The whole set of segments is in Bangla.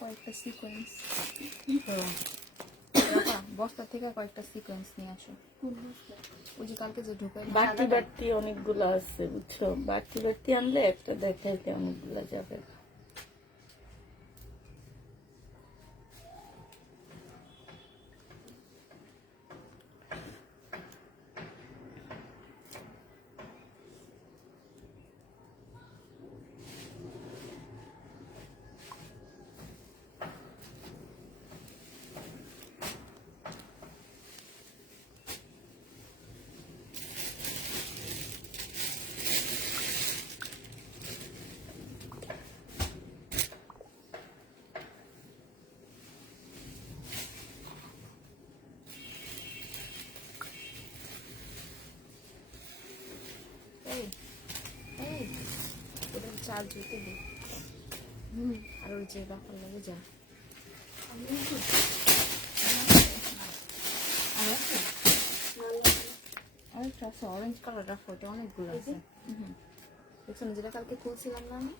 কয়েকটা সিকোয়েন্স তো বস্তা থেকে কয়েকটা সিকোয়েন্স নিয়ে আসো। ওই যে কালকে যে ঢুকাই বাড়তি বাড়তি অনেকগুলো আছে বুঝছো, বাড়তি বাড়তি আনলে একটা দেখাইতে অনেকগুলো যাবে। ওদের চার্জ হইতে দে। আর ওই যে বাপার লাগে যা আরেকটা আছে অরেঞ্জ কালার রাখো, ওটা অনেকগুলো আছে। দেখছো না যেটা কালকে খুলছিলাম না আমি?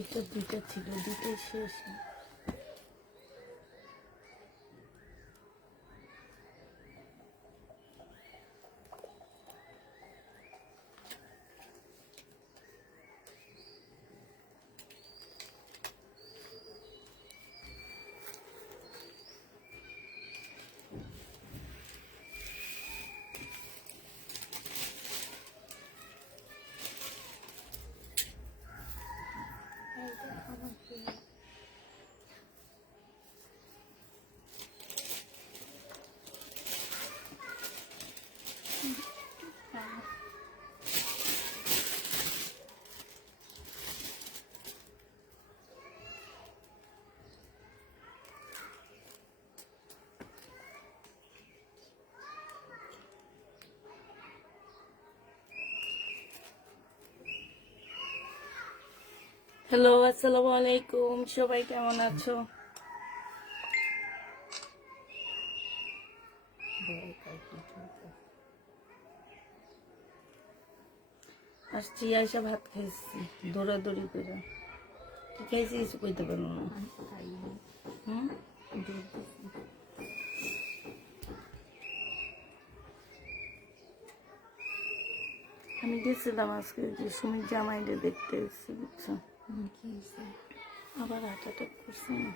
এটা দুইটা ছিল, দুটোই শেষ। হ্যালো, আসসালামু আলাইকুম, সবাই কেমন আছো? আসছি, আইসা ভাত খাইছি দৌড়াদৌড়ি করে। কি খাইছি কিছু কইতে পারবো না। আমি গেছিলাম আজকে যে সুমির জামাইরে দেখতে এসেছি বুঝছো, আবার হার্ট অ্যাটাক করছে না।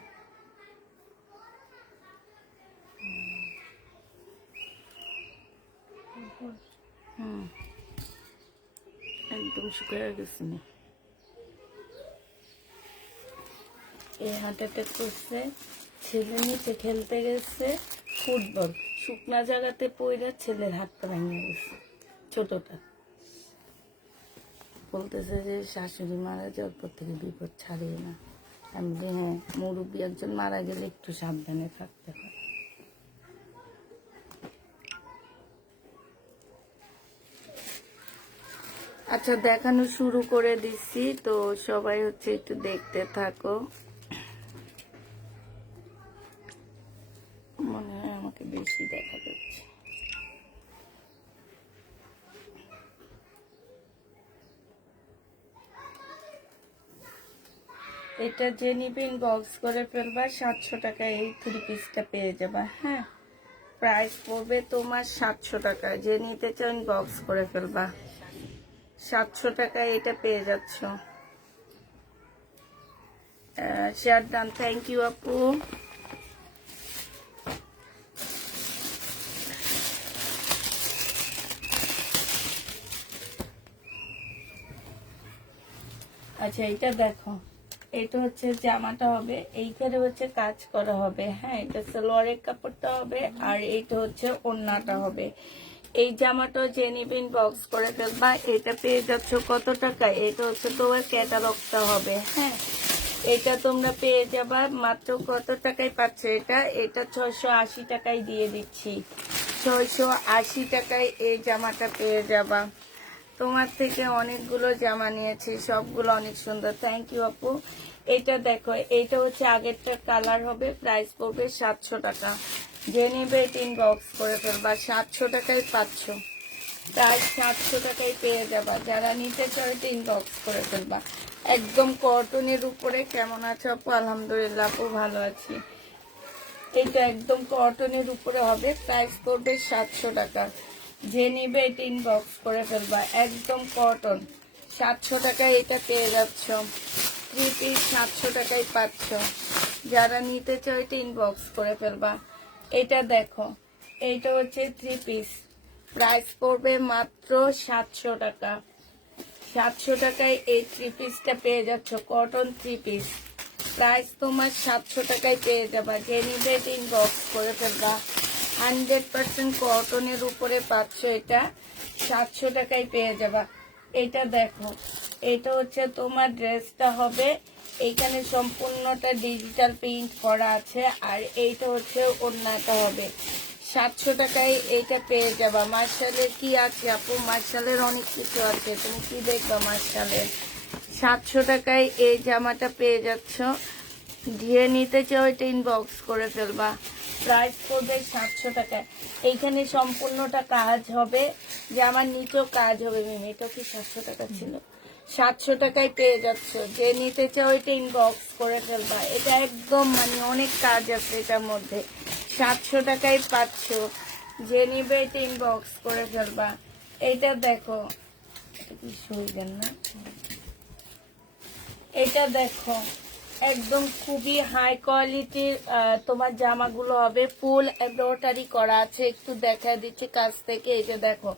একদম শুকিয়ে গেছি না। এই হার্ট অ্যাটাক করছে, ছেলে নিচে খেলতে গেছে ফুটবল, শুকনা জায়গাতে পড়ে ছেলের হাতটা ভেঙে গেছে ছোটটা। বলতেছে যে শাশুড়ি মারা যাওয়ার পর থেকে বিপদ ছাড়িয়ে না। আমি যে হ্যাঁ, মুরব্বী একজন মারা গেলে একটু সাবধানে থাকতে হয়। আচ্ছা, দেখানো শুরু করে দিচ্ছি, তো সবাই হচ্ছে একটু দেখতে থাকো। মনে হয় আমাকে বেশি দেখা যাচ্ছে। এটা যে নিবেন বক্স করে ফেলবা, 700 টাকা এই 3 পিসটা পেয়ে যাবা। হ্যাঁ, প্রাইস পড়বে তোমার 700 টাকা। যে নিতে চান বক্স করে ফেলবা, 700 টাকায় এটা পেয়ে যাচ্ছ। শেয়ার ডান, থ্যাংক ইউ আপু। আচ্ছা এটা দেখো, এটা হচ্ছে জামাটা হবে, এইখানে হচ্ছে কাজ করা হবে, হ্যাঁ এটা সালোয়ারের কাপড়টা হবে, আর এইটা হচ্ছে ওড়নাটা হবে। এই জামাটা যে নিবেন বক্স করে ফেলবা। এটা পেয়ে যাচ্ছ কত টাকা? এটা হচ্ছে তোমার ক্যাটালগটা হবে, হ্যাঁ এটা তোমরা পেয়ে যাবা মাত্র কত টাকায় পাচ্ছ? এটা 680 টাকায় দিয়ে দিচ্ছি। 680 টাকায় এই জামাটা পেয়ে যাবা। তোমার থেকে অনেকগুলো জামা নিয়েছি, সবগুলো অনেক সুন্দর। থ্যাংক ইউ আপু। এটা দেখো, এইটা হচ্ছে আগেরটা কালার হবে, প্রাইস পড়বে 700 টাকা। যে নেবে 3 বক্স করে ফেলবা, 700 টাকায় পাচ্ছ। প্রায় 700 টাকায় পেয়ে যাবা। যারা নিতে চায় 3 বক্স করে ফেলবা। একদম কটনের উপরে। কেমন আছো আপু? আলহামদুলিল্লাহ আপু, ভালো আছি। এটা একদম কটনের উপরে হবে, প্রাইস পড়বে 700 টাকা। যে নিবে 3 বক্স করে ফেলবা, একদম কটন। 700 টাকায় এটা পেয়ে যাচ্ছ। 3 পিস 700 টাকায় পাচ্ছ। যারা নিতে চায় 3 বক্স করে ফেলবা। এটা দেখো, এইটা হচ্ছে 3 পিস, প্রাইস পড়বে মাত্র 700 টাকা। 700 টাকায় এই 3 পিসটা পেয়ে যাচ্ছ, কটন 3 পিস। প্রাইস তোমার 700 টাকায় পেয়ে যাবা। যে নিবে 3 বক্স করে ফেলবা। 100% কটনের উপরে পাচ্ছ, এটা 700 টাকায় পেয়ে যাবা। এটা দেখো, এটা হচ্ছে তোমার ড্রেসটা হবে, এইখানে সম্পূর্ণটা ডিজিটাল প্রিন্ট করা আছে, আর এইটা হচ্ছে ওড়নাটা হবে। 700 টাকায় এইটা পেয়ে যাবা। মার্শালের কি আছে আপু? মার্শালের অনেক কিছু আছে, তুমি কি দেখবা মার্শালের। 700 টাকায় এই জামাটা পেয়ে যাচ্ছ। ধীরে নিতে চাও 3 বক্স করে ফেলবা। প্রাইস পড়বে 700 টাকায়। এইখানে সম্পূর্ণটা কাজ হবে, জামার নিচেও কাজ হবে। মিমি এটা কি 700 টাকা ছিল? 700 টাকায় পেয়ে যাচ্ছ। যে নিতে চাও 3 বক্স করে ফেলবা। এটা একদম মানে অনেক কাজ আছে এটার মধ্যে। 700 টাকায় পাচ্ছ। যে নিবে 3 বক্স করে ফেলবা। এইটা দেখো, এটা কি সইবেন না? এটা দেখো, একদম খুবই হাই কোয়ালিটির তোমার জামাগুলো হবে, ফুল এমব্রয়ডারি করা আছে। একটু দেখা দিচ্ছি কাছ থেকে। এই যে দেখো,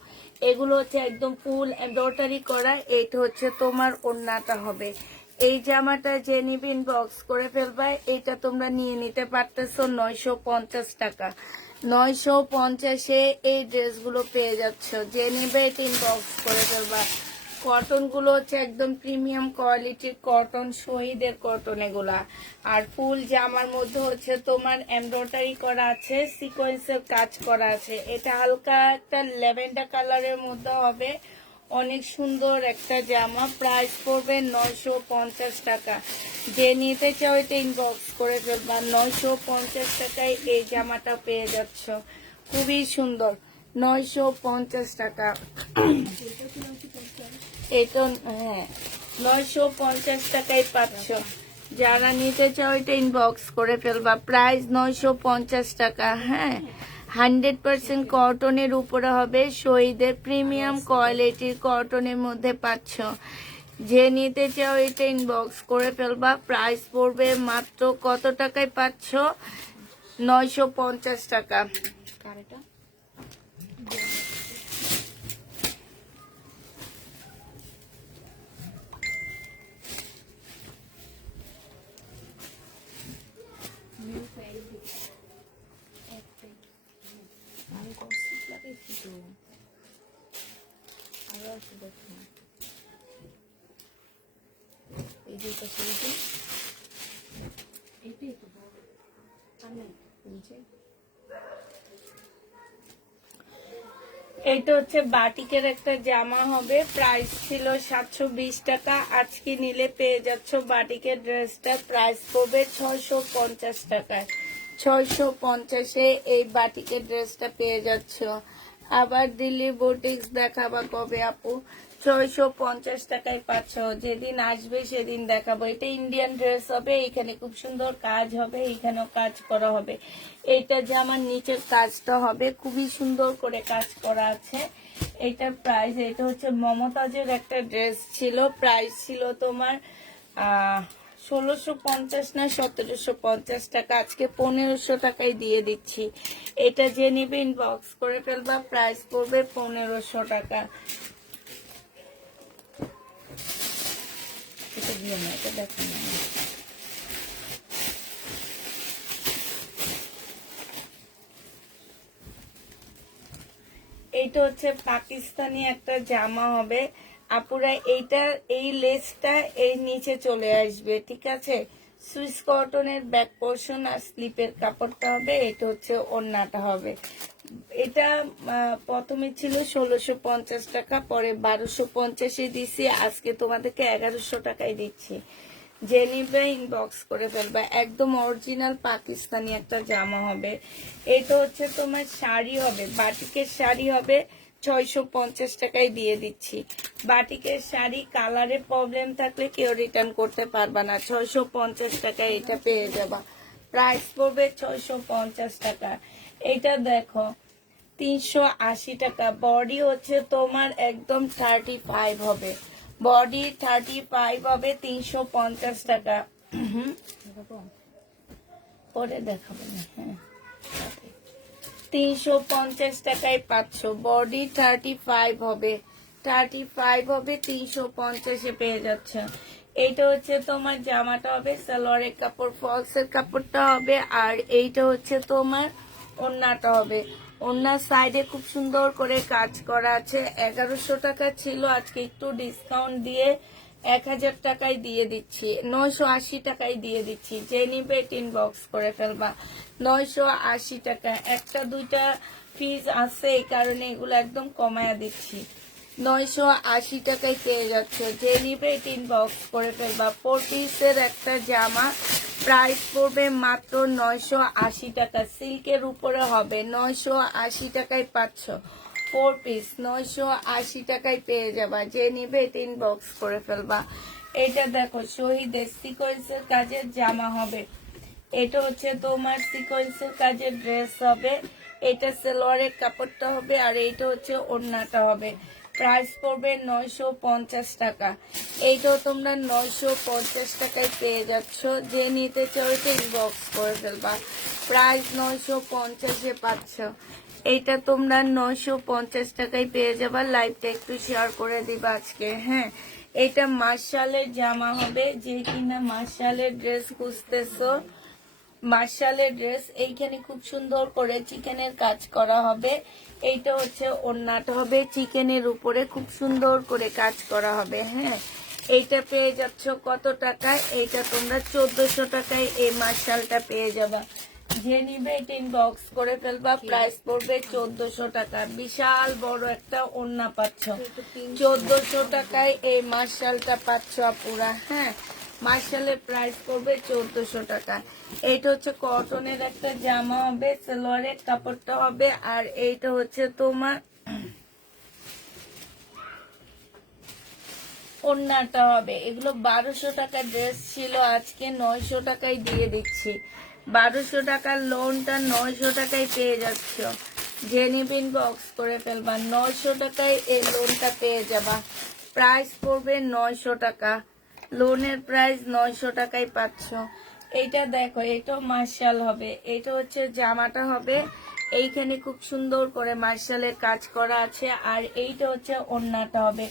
এগুলো হচ্ছে একদম ফুল এমব্রয়ডারি করা। এইটা হচ্ছে তোমার ওড়নাটা হবে। এই জামাটা যে নিবিন বক্স করে ফেলবা। এইটা তোমরা নিয়ে নিতে পারতেছো 950 টাকা। 950-এ এই ড্রেসগুলো পেয়ে যাচ্ছ। যে নিবে 3 বক্স করে ফেলবা। কটন গুলো হচ্ছে একদম প্রিমিয়াম কোয়ালিটির কটন, শহীদের কটন এগুলা। আর ফুল জামার মধ্যে হচ্ছে তোমার এমব্রয়ডারি করা আছে, সিকোয়েন্সের কাজ করা আছে। এটা হালকা একটা ল্যাভেন্ডার কালারের মধ্যে হবে, অনেক সুন্দর একটা জামা। প্রাইস পড়বে 950 টাকা। যে নিতে চাও 3 বক্স করে ফেলবা। 950 টাকায় এই জামাটা পেয়ে যাচ্ছ, খুবই সুন্দর। 950 টাকা। এটা হ্যাঁ 950 টাকায় পাচ্ছ। যারা নিতে চাও এটা ইনবক্স করে ফেলবা। প্রাইস 950 টাকা। হ্যাঁ 100% কটনের উপরে হবে, শহীদের প্রিমিয়াম কোয়ালিটির কটনের মধ্যে পাচ্ছ। যে নিতে চাও এটা ইনবক্স করে ফেলবা। প্রাইস পড়বে মাত্র কত টাকায় পাচ্ছ? 950 টাকা। কারেটা আমি কষ্ট লাগাইছি তো, আরো আছে দেখো। এই যে এটা শুরুতে এটাই তো বড় কানে বুঝে। এটা হচ্ছে বাটিকের একটা জামা হবে, প্রাইস ছিল 720 টাকা। আজকে নিলে পেয়ে যাচ্ছ বাটিকের ড্রেসটা, প্রাইস পড়বে 650 টাকায়। 650-এ এই বাটিকের ড্রেসটা পেয়ে যাচ্ছ। আবার দিল্লি বুটিক্স দেখাবা কবে আপু? 650 টাকায় পাচ্ছ। যেদিন আসবে সেদিন দেখাবো। এটা ইন্ডিয়ান ড্রেস হবে, এখানে খুব সুন্দর কাজ হবে, এখানেও কাজ করা হবে। এইটা জামার নিচের কাজটা হবে, খুবই সুন্দর করে কাজ করা আছে। এটার প্রাইস, এটা হচ্ছে মমতাজের একটা ড্রেস ছিল, প্রাইস ছিল তোমার 1650 না 1750 টাকা। আজকে 1500 টাকায় দিয়ে দিচ্ছি। এটা যে নিবে ইনবক্স করে ফেলবা। প্রাইস পড়বে 1500 টাকা। এটা দিয়ে না, এটা দেখো না। এইটা হচ্ছে পাকিস্তানি একটা জামা হবে আপুরা। এইটা এই লেসটা এই নিচে চলে আসবে, ঠিক আছে। সুইস কটনের ব্যাক পোর্শন আর স্লিপের কাপড়টা হবে। এটা হচ্ছে ওড়নাটা হবে। এটা প্রথমে ছিল 1650 টাকা, পরে 1250-এ দিছি, আজকে তোমাদেরকে 1100 টাকায় দিচ্ছি। যে নিবে ইনবক্স করে ফেলবা। একদম অরিজিনাল পাকিস্তানি একটা জামা হবে। এটা হচ্ছে তোমার শাড়ি হবে, বাটিকের শাড়ি হবে, 650 টাকায় দিয়ে দিচ্ছি। বাটিকের শাড়ি কালারে প্রবলেম থাকলে কেউ রিটার্ন করতে পারবা না। 650 টাকায় এটা পেয়ে যাবা। প্রাইস পড়বে 650 টাকা। এটা দেখো 380 টাকা। বডি হচ্ছে তোমার একদম 35 হবে, বডি 35 হবে, 350 টাকা। পরে দেখাবো না, হ্যাঁ 350 টাকায় পাচ্ছ। বডি 35 হবে, 35 হবে, 350-এ পেয়ে যাচ্ছ। এইটা হচ্ছে তোমার জামাটা হবে, সালোয়ারের কাপড় ফলসের কাপড়টা হবে, আর এইটা হচ্ছে তোমার ওড়নাটা হবে। ওড়নার সাইডে খুব সুন্দর করে কাজ করা আছে। 1100 টাকা ছিল, আজকে একটু ডিসকাউন্ট দিয়ে 1000 টাকায় দিয়ে দিচ্ছি, 980 টাকায় দিয়ে দিচ্ছি। যে নিবে ইনবক্স করে ফেলবা। 980 টাকা। একটা দুইটা পিস আছে, এই কারণে এগুলো একদম কমায়া দিচ্ছি। 980 টাকায় পেয়ে যাচ্ছ। যে নিবে ইনবক্স করে ফেলবা। 4 পিসের একটা জামা, প্রাইস পড়বে মাত্র 980 টাকা। সিল্কের উপরে হবে, 980 টাকায় পাচ্ছ। 4 পিস 980 টাকায় পেয়ে যাবা। যে নিবে ইনবক্স করে ফেলবা। এটা দেখো শহীদের সিকোয়েন্সের কাজের জামা হবে। এটা হচ্ছে তোমার সিকোয়েন্সের কাজের ড্রেস হবে। এটা সালোয়ারের কাপড়টা হবে, আর এইটা হচ্ছে ওড়নাটা হবে। প্রাইস পড়বে 950 টাকা। এইটাও তোমরা 950 টাকায় পেয়ে যাচ্ছ। যে নিতে চাও এটা ইনবক্স করে ফেলবা। প্রাইস 950-এ পাচ্ছ। এইটা তোমরা 950 টাকায় পেয়ে যাবা। লাইভটা একটু শেয়ার করে দিবা আজকে, হ্যাঁ। এটা মার্শালের জামা হবে। যে কিনা মার্শালের ড্রেস খুঁজতেছো, মার্শালের ড্রেস, এইখানে খুব সুন্দর করে চিকেনের কাজ করা হবে। এইটা হচ্ছে ওড়নাটা হবে, চিকেনের উপরে খুব সুন্দর করে কাজ করা হবে, হ্যাঁ। এইটা পেয়ে যাচ্ছ কত টাকায়? এইটা তোমরা 1400 টাকায় এই মার্শালটা পেয়ে যাবা। যে নিবে এটা ইনবক্স করে ফেলবা। প্রাইস পড়বে 1400 টাকা। বিশাল বড় একটা ওড়না পাচ্ছ, 1400 টাকায় এই মার্শালটা পাচ্ছ আপুরা, হ্যাঁ। মার্শালের প্রাইস পড়বে 1400 টাকা। এইটা হচ্ছে কটনের একটা জামা হবে, সালোয়ারের কাপড়টা হবে, আর এইটা হচ্ছে তোমার ওড়নাটা হবে। এগুলো 1200 টাকা ড্রেস ছিল, আজকে 900 টাকায় দিয়ে দিচ্ছি। 1200 টাকার লোনটা 900 টাকায় পেয়ে যাচ্ছ। যে নিবেন বক্স করে ফেলবা। 900 টাকায় এই লোনটা পেয়ে যাবা। প্রাইস পড়বে 900 টাকা। লোনের প্রাইস 900 টাকায় পাচ্ছ। এইটা দেখো, এটাও মার্শাল হবে। এটা হচ্ছে জামাটা হবে, এইখানে খুব সুন্দর করে মার্শালের কাজ করা আছে, আর এইটা হচ্ছে ওড়নাটা হবে।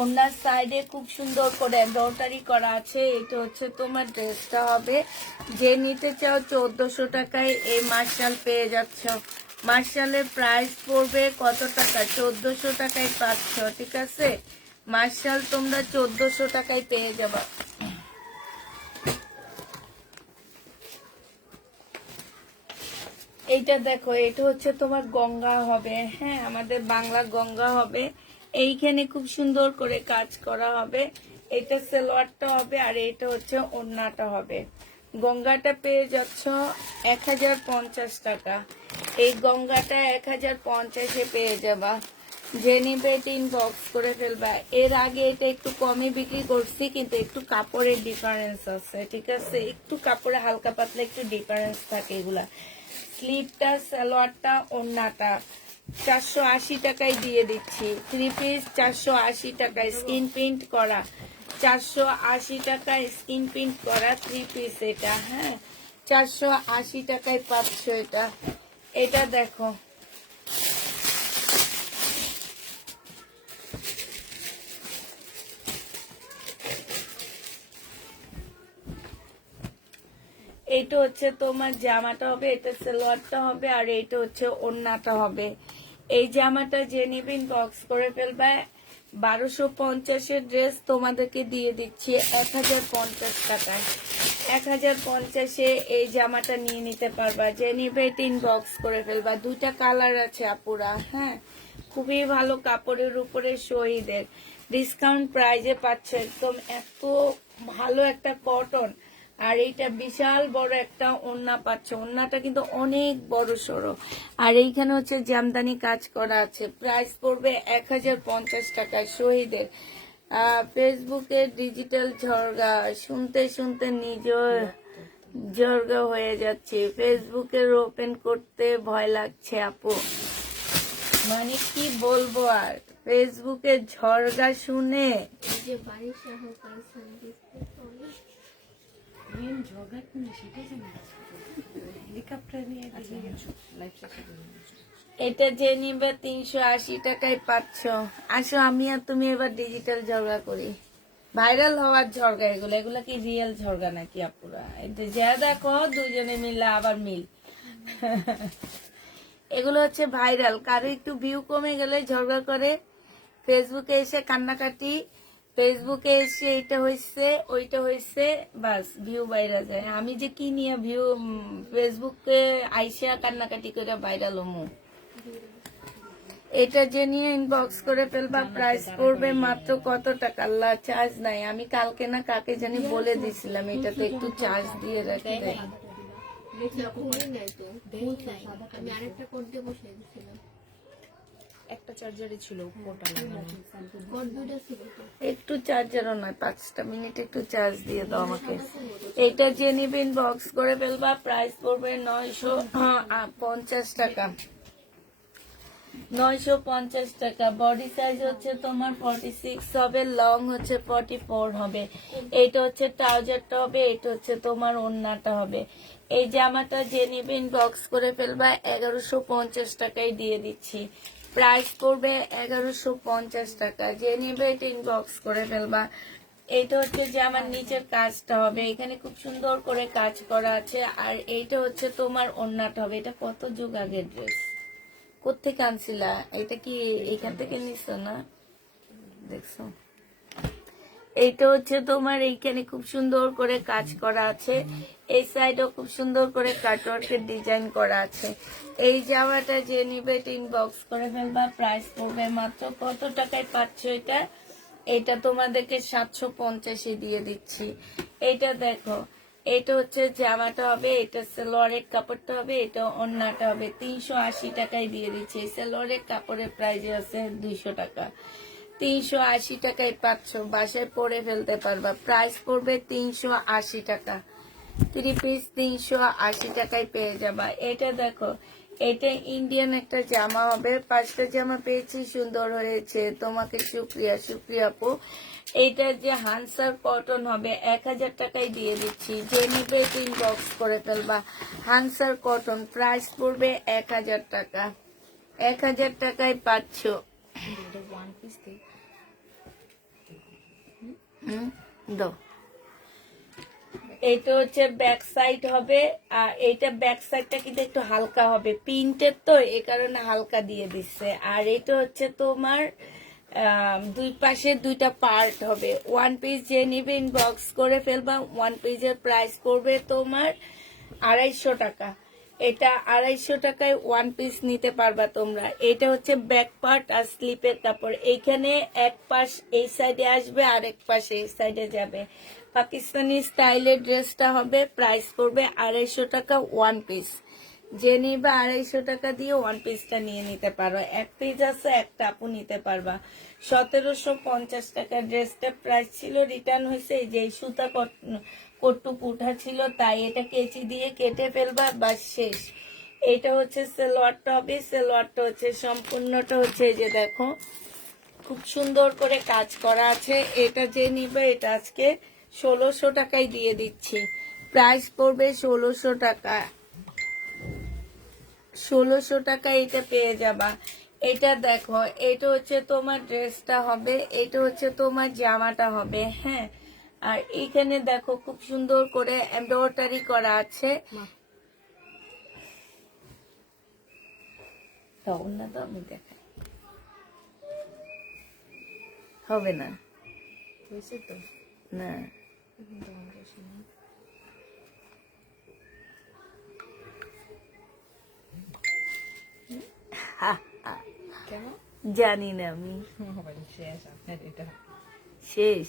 ওড়নার সাইডে খুব সুন্দর করে এমব্রয়ডারি করা আছে। এটা হচ্ছে তোমার ড্রেসটা হবে। যে নিতে চাও 1400 টাকায় এই মার্শাল পেয়ে যাচ্ছ। মার্শালের প্রাইস পড়বে কত টাকা? 1400 টাকায় পাচ্ছ, ঠিক আছে। মার্শাল তোমরা 1400 টাকায় পেয়ে যাবা। এইটা দেখো, এটা হচ্ছে তোমার গঙ্গা হবে, হ্যাঁ, আমাদের বাংলা গঙ্গা হবে। এইখানে খুব সুন্দর করে কাজ করা হবে। এটা সালোয়ারটা হবে, আর এটা হচ্ছে ওড়নাটা হবে। গঙ্গাটা পেয়ে যাচ্ছ 1050 টাকা। এই গঙ্গাটা 1050-এ পেয়ে যাবা। যে নিবে এটা ইনবক্স করে ফেলবা। এর আগে এটা একটু কমে বিক্রি করছি, কিন্তু একটু কাপড়ের ডিফারেন্স আছে, ঠিক আছে। একটু কাপড়ে হালকা পাতলা একটু ডিফারেন্স থাকে এগুলা। স্লিপটা, সালোয়ারটা, ওড়নাটা 480 টাকায় দিয়ে দিচ্ছি। 3 পিস 480 টাকায় স্কিন প্রিন্ট করা, 480 টাকায় স্কিন প্রিন্ট করা 3 পিস এটা, হ্যাঁ। 480 টাকায় পাচ্ছ এটা। এটা দেখো, এইটা হচ্ছে তোমার জামাটা হবে, এটা সালোয়ারটা হবে, আর এইটা হচ্ছে ওড়নাটা হবে। এই জামাটা যে নিবেন বক্স করে ফেলবে। 1250-এর ড্রেস তোমাদেরকে দিয়ে দিচ্ছি 1050 টাকায়। 1050-এ এই জামাটা নিয়ে নিতে পারবা। যে নিবে বক্স করে ফেলবা। দুইটা কালার আছে আপুরা, হ্যাঁ, খুবই ভালো কাপড়ের উপরে শহীদের ডিসকাউন্ট প্রাইজে পাচ্ছে। একদম এত ভালো একটা কটন, আর এইটা বিশাল বড় একটা ওড়না পাচ্ছে। ওড়নাটা কিন্তু অনেক বড় সড়ো, আর এইখানে হচ্ছে জামদানি কাজ করা আছে। প্রাইস পড়বে 1050 টাকায় শহীদের। ফেসবুকে ডিজিটাল ঝরগা শুনতে শুনতে নিজেও ঝরগা হয়ে যাচ্ছে। ফেসবুকের ওপেন করতে ভয় লাগছে আপু, মানে কি বলবো আর। ফেসবুকে ঝরগা শুনে এই যে বাড়ির সহকারী সঙ্গীত এটা যে নিবে 380 টাকায় পাচ্ছ। আসো আমি আর তুমি এবার ডিজিটাল ঝরগা করি। ভাইরাল হওয়ার ঝরগা এগুলো, এগুলো কি রিয়েল ঝরগা নাকি আপুরা? এটা যা দেখো দুজনে মিলে আবার মিল। এগুলো হচ্ছে ভাইরাল, কারো একটু ভিউ কমে গেলে ঝরগা করে। ফেসবুকে এসে কান্নাকাটি, ফেসবুকে এসে এইটা হয়েছে ওইটা হয়েছে, বাস ভিউ বাইরে যায়। আমি যে কি নিয়ে ভিউ ফেসবুকে আইসা কান্নাকাটি করে ভাইরাল হমু। এটা যে নিয়ে ইনবক্স করে ফেলবা। প্রাইস পড়বে মাত্র কত টাকা? আল্লাহ, চার্জ নাই। আমি কালকে না কাকে জানি বলে দিছিলাম এটা তো একটু চার্জ দিয়ে রাখতে। আমি আরেকটা কোড দিয়ে বসিয়ে দিয়েছিলাম। একটা চার্জারই ছিল, কোড দুইটা ছিল। একটু চার্জারও নয়, 5টা মিনিট একটু চার্জ দিয়ে দাও আমাকে। এটা যে নিবে ইনবক্স করে ফেলবা। প্রাইস পড়বে 950 টাকা। 950 টাকা। বডি সাইজ হচ্ছে তোমার 46 হবে, লং হচ্ছে 44 হবে। এইটা হচ্ছে ট্রাউজারটা হবে, এটা হচ্ছে তোমার ওড়নাটা হবে। এই জামাটা যে নিবে ইনবক্স করে ফেলবা। 1150 টাকায় দিয়ে দিচ্ছি। প্রাইস পড়বে 1150 টাকা। যে নিবে এটা ইনবক্স করে ফেলবা। এইটা হচ্ছে যে আমার নিচের কাজটা হবে, এখানে খুব সুন্দর করে কাজ করা আছে। আর এইটা হচ্ছে তোমার ওড়নাটা হবে। এটা কত যুগ আগের ড্রেস, কোথেকে আনছিলা? এটা কি এইখান থেকে নিছো না? দেখছো, এইটা হচ্ছে তোমার এইখানে খুব সুন্দর করে কাজ করা আছে। এই সাইডেও খুব সুন্দর করে কাটওয়ার্কের ডিজাইন করা আছে। এই জামাটা যে নিবে ইনবক্স করে ফেলবা। প্রাইস পড়বে মাত্র কত টাকায় পাচ্ছ এটা? এটা তোমাদেরকে 750-এ দিয়ে দিচ্ছি। এইটা দেখো, এটা হচ্ছে জামাটা হবে, এটা সালোয়ারের কাপড়টা হবে, এটা ওড়নাটা হবে। 380 টাকায় দিয়ে দিচ্ছি। সালোয়ারের কাপড়ের প্রাইস আছে 200 টাকা। 380 টাকায় পাচ্ছ, বাসায় পরে ফেলতে পারবা। প্রাইস পড়বে 380 টাকা। 3 পিস 380 টাকায় পেয়ে যাবা। এটা দেখো, এটা ইন্ডিয়ান একটা জামা হবে। 5টা জামা পেয়েছি, সুন্দর হয়েছে। তোমাকে শুক্রিয়া, শুক্রিয়া আপু। এইটা যে হানসার কটন হবে, 1000 টাকায় দিয়ে দিচ্ছি। যে নিবে ইনবক্স করে ফেলবা। হানসার কটন প্রাইস পড়বে 1000 টাকা। 1000 টাকায় পাচ্ছ। ওয়ান পিস দাও। এটা হচ্ছে ব্যাক সাইড হবে, আর এইটা ব্যাক সাইডটা কিন্তু একটু হালকা হবে, প্রিন্টের তো এই কারণে হালকা দিয়ে দিচ্ছে। আর এটা হচ্ছে তোমার দুই পাশে দুইটা পার্ট হবে। ওয়ান পিস যে নিবে ইনবক্স করে ফেলবা। ওয়ান পিসের প্রাইস পড়বে তোমার 250 টাকা। এটা 250 টাকায় ওয়ান পিস নিতে পারবা তোমরা। এটা হচ্ছে ব্যাক পার্ট আর স্লিপের কাপড়। এইখানে এক পাশ এই সাইডে আসবে, আর এক পাশ এই সাইডে যাবে। পাকিস্তানি স্টাইলের ড্রেসটা হবে। প্রাইস পড়বে 250 টাকা ওয়ান পিস। যে নিবে 250 টাকা দিয়ে ওয়ান পিসটা নিয়ে নিতে পারো। এক পিস আছে, একটা আপু নিতে পারবা। 1750 টাকা ড্রেসটা প্রাইস ছিল, রিটার্ন হয়েছে। এই যে সুতা কটুক উঠা ছিল, তাই এটা কেচি দিয়ে কেটে ফেলবা, বাস শেষ। এটা হচ্ছে সালোয়ারটা হবে। সালোয়ারটা হচ্ছে সম্পূর্ণটা হচ্ছে এই যে দেখো, খুব সুন্দর করে কাজ করা আছে। এটা যে নিবে এটা আজকে 1600 টাকায় দিয়ে দিচ্ছি। প্রাইস পড়বে 1600 টাকা। 1600 টাকা এটা পেয়ে যাবা। এটা দেখো, এটা হচ্ছে তোমার ড্রেসটা হবে, এটা হচ্ছে তোমার জামাটা হবে। হ্যাঁ, আর এইখানে দেখো খুব সুন্দর করে এমব্রয়ডারি করা আছে। না তো আমি দেখাই, হবে না হয়েছে তো না। কেন জানি না আমি, শেষ আপনার এটা শেষ।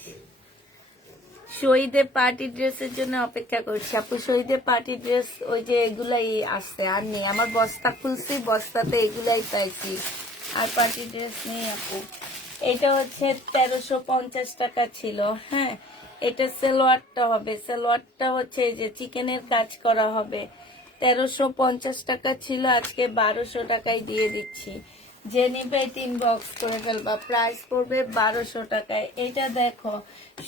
শহীদের পার্টি ড্রেসের জন্য অপেক্ষা করছি আপু। শহীদের পার্টি ড্রেস ওই যে এগুলাই আসছে, আর নেই। আমার বস্তা খুলছি, বস্তাতে এগুলাই পাইছি, আর পার্টি ড্রেস নেই আপু। এটা হচ্ছে 1350 টাকা ছিল। হ্যাঁ, এটা সালোয়ারটা হবে, সালোয়ারটা হচ্ছে এই যে চিকেনের কাজ করা হবে। 1350 টাকা ছিল, আজকে 1200 টাকায় দিয়ে দিচ্ছি। যে নিবে 3 বক্স করে ফেলবা, প্রাইস পড়বে 1200 টাকায়। এটা দেখো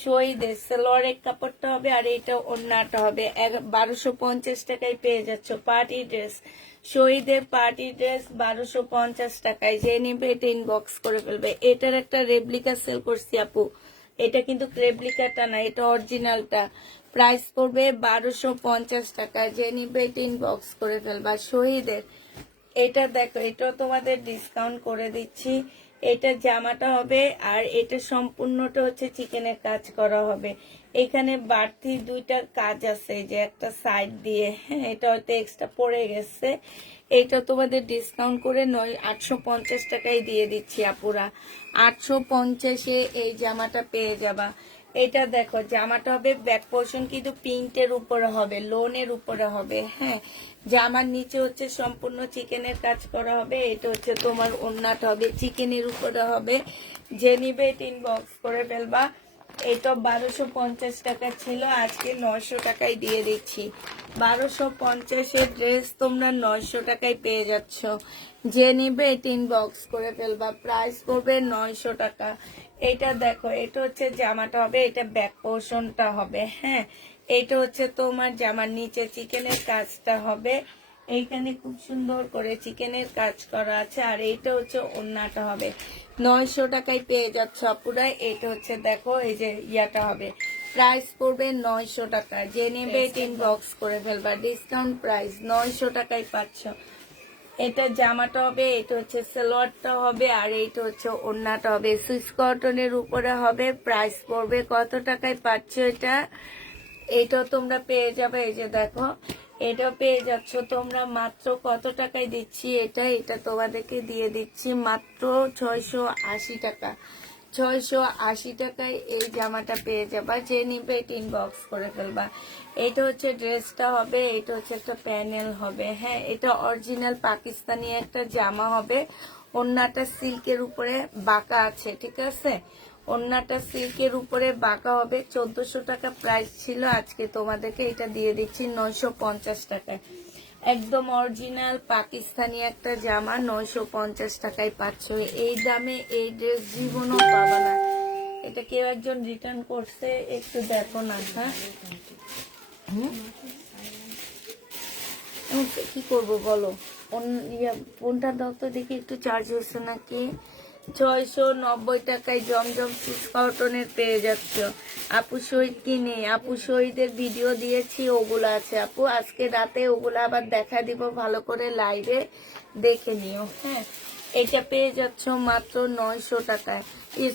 শহীদের সালোয়ারের কাপড়টা হবে, আর এটা ওড়নাটা হবে। 1250 টাকায় পেয়ে যাচ্ছ পার্টি ড্রেস। শহীদের পার্টি ড্রেস 1250 টাকায়, যে নিবে 3 বক্স করে ফেলবে। এটার একটা রেপ্লিকা সেল করছি আপু, এটা কিন্তু রেপ্লিকাটা না, এটা অরিজিনালটা। প্রাইস পড়বে 1250 টাকা, যে নিবে 3 বক্স করে ফেলবা। শহীদের এটা দেখো, এটা তোমাদের ডিসকাউন্ট করে দিচ্ছি। এটা জামাটা হবে, আর এটা সম্পূর্ণটা হচ্ছে চিকেনের কাজ করা হবে। এখানে বাড়তি দুইটা কাজ আছে, যে একটা সাইড দিয়ে, হ্যাঁ, এটা হয়তো এক্সট্রা পড়ে গেছে। এটা তোমাদের ডিসকাউন্ট করে 850 টাকায় দিয়ে দিচ্ছি আপুরা। 850-এ এই জামাটা পেয়ে যাবা। এটা দেখো জামাটা হবে ব্যাক পোর্শন কিন্তু প্রিন্টের উপরে হবে, লোনের উপরে হবে। হ্যাঁ, জামার নিচে হচ্ছে সম্পূর্ণ চিকেনের কাজ করা হবে। এটা হচ্ছে তোমার ওড়নাটা হবে চিকেনের উপরে হবে। যে নিবে 3 বক্স করে ফেলবা। এটা 1250 টাকা ছিল, আজকে 900 টাকায় দিয়ে দিচ্ছি। 1250-এর ড্রেস তোমরা 900 টাকায় পেয়ে যাচ্ছ। যে নিবে 3 বক্স করে ফেলবা, প্রাইস পড়বে 900 টাকা। এটা দেখো, এটা হচ্ছে জামাটা হবে, এটা ব্যাক পোর্শনটা হবে। হ্যাঁ, এটা হচ্ছে তোমার জামার নিচে চিকেনের কাজটা হবে। এইখানে খুব সুন্দর করে চিকেনের কাজ করা আছে, আর এইটা হচ্ছে ওড়নাটা হবে। 900 টাকায় পেয়ে যাচ্ছ আপুরা। এটা হচ্ছে দেখো এই যে ইয়াটা হবে, প্রাইস পড়বে 900 টাকা। যে নেবে 3 বক্স করে ফেলবা, ডিসকাউন্ট প্রাইস 900 টাকায় পাচ্ছ। এটা জামাটা হবে, এটা হচ্ছে সালোয়ারটা হবে, আর এইটা হচ্ছে ওড়নাটা হবে। সুইস কটনের উপরে হবে। প্রাইস পড়বে কত টাকায় পাচ্ছ এটা? এটা তোমরা পেয়ে যাবে, এই যে দেখো, এটা পেয়ে যাচ্ছ তোমরা মাত্র কত টাকায় দিচ্ছি এটা? এটা তোমাদেরকে দিয়ে দিচ্ছি মাত্র 680 টাকা। 680 টাকায় এই জামাটা পেয়ে যাবা। যে নিবে 3 বক্স করে ফেলবা। এটা হচ্ছে ড্রেসটা হবে, এটা হচ্ছে একটা প্যানেল হবে। হ্যাঁ, এটা অরিজিনাল পাকিস্তানি একটা জামা হবে। ওড়নাটা সিল্কের উপরে বাঁকা আছে, ঠিক আছে? ওড়নাটা সিল্কের উপরে বাঁকা হবে। 1400 টাকা প্রাইস ছিল, আজকে তোমাদেরকে এটা দিয়ে দিচ্ছি 950 টাকায়। একদম অরিজিনাল পাকিস্তানি একটা জামা 950 টাকায় পাচ্ছ। এই দামে এই ড্রেস জীবনও পাবা না। এটা কেউ একজন রিটার্ন করছে, একটু দেখো না। হ্যাঁ, কি করবো বলো? ফোনটা দাও তো দেখি, একটু চার্জ হচ্ছে নাকি। 690 টাকায় জমজম সুস কটনের পেয়ে যাচ্ছ। আপু শহীদ কিনে, আপু শহীদের ভিডিও দিয়েছি, ওগুলো আছে আপু। আজকে রাতে ওগুলো আবার দেখা দিব ভালো করে, লাইভে দেখে নিও। হ্যাঁ, এটা পেয়ে যাচ্ছ মাত্র 900 টাকায়,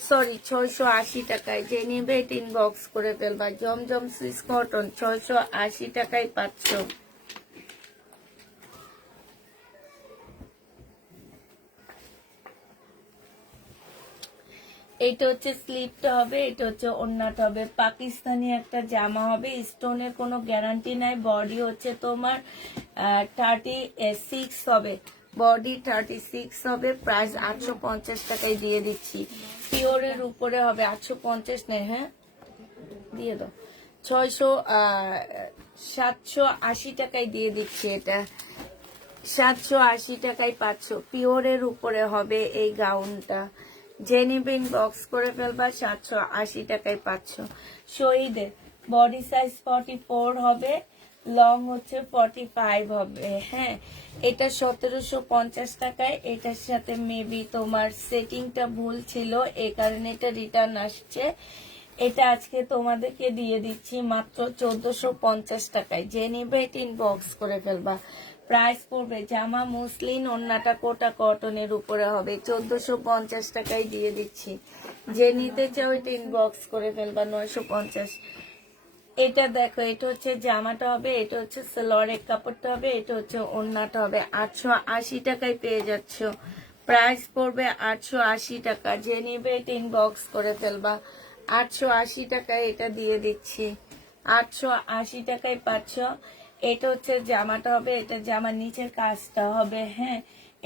সরি 680 টাকায়। যে নিবে 3 বক্স করে ফেলবা। জমজম সুইস কটন 680 টাকায় পাচ্ছ। এটা হচ্ছে স্লিপটা হবে, এটা হচ্ছে ওড়নাটা হবে। পাকিস্তানি একটা জামা হবে, স্টোনের কোনো গ্যারান্টি নাই। বডি হচ্ছে তোমার 36 হবে, বডি 36 হবে। প্রাইস 850 টাকায় দিয়ে দিচ্ছি। পিওরের উপরে হবে, 850 নেই, হ্যাঁ দিয়ে দাও। 780 টাকায় দিয়ে দিচ্ছি এটা। 780 টাকায় পাচ্ছ। পিওরের উপরে হবে এই গাউনটা। যে নিবেন বক্স করে ফেলবা, 780 টাকায় পাচ্ছ। শহীদের বডি সাইজ 44 হবে, লং হচ্ছে 45 হবে। হ্যাঁ, এটা 1750 টাকায়। এটার সাথে মেবি তোমার সেটিংটা ভুল ছিল, এই কারণে এটা রিটার্ন আসছে। এটা আজকে তোমাদেরকে দিয়ে দিচ্ছি মাত্র 1450 টাকায়। যে নিবে এটা ইনবক্স করে ফেলবা। প্রাইস পড়বে জামা মুসলিন, ওন্নাটা কোটা কটনের উপরে হবে, 1450 টাকায় দিয়ে দিচ্ছি। যে নিতে চাও এটা ইনবক্স করে ফেলবা 950। এটা দেখো, এটা হচ্ছে জামাটা হবে, এটা হচ্ছে সালোয়ারের কাপড়টা হবে, এটা হচ্ছে ওন্নাটা হবে। 880 টাকায় পেয়ে যাচ্ছ। প্রাইস পড়বে 880 টাকা। যে নিবে এটা ইনবক্স করে ফেলবা। 880 টাকায় এটা দিয়ে দিচ্ছি। 880 টাকায় পাচ্ছ। এটা হচ্ছে জামাটা হবে, এটা জামার নিচের কাজটা হবে, হ্যাঁ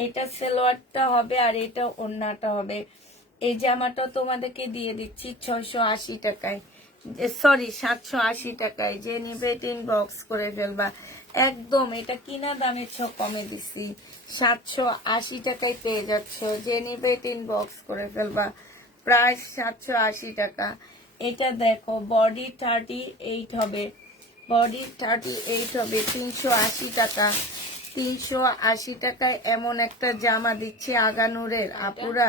এটা সালোয়ারটা হবে আর এটা ওন্নাটা হবে। এই জামাটা তোমাদেরকে দিয়ে দিচ্ছি 680 টাকায়, সরি 780 টাকায়। যে নিবে এটা ইনবক্স করে ফেলবা। একদম এটা কিনা দামের কমে দিছি, 780 টাকায় পেয়ে যাচ্ছ। যে নিবে এটা ইনবক্স করে ফেলবা। প্রাইস 780 টাকা। এটা দেখো বডি 38 হবে, বডি 38 হবে, 380 টাকা। 380 টাকায় এমন একটা জামা দিচ্ছে আগানুরের আপুরা,